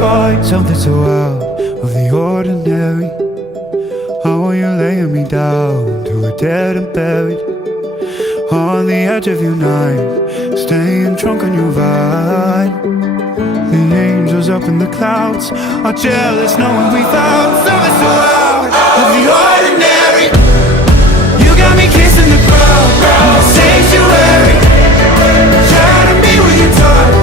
find something so out of the ordinary. How are you laying me down to a dead and buried on the edge of your night, staying drunk on your vine. The angels up in the clouds are jealous knowing we found something so out of the ordinary. You got me kissing the ground in the sanctuary, trying to me with your touch.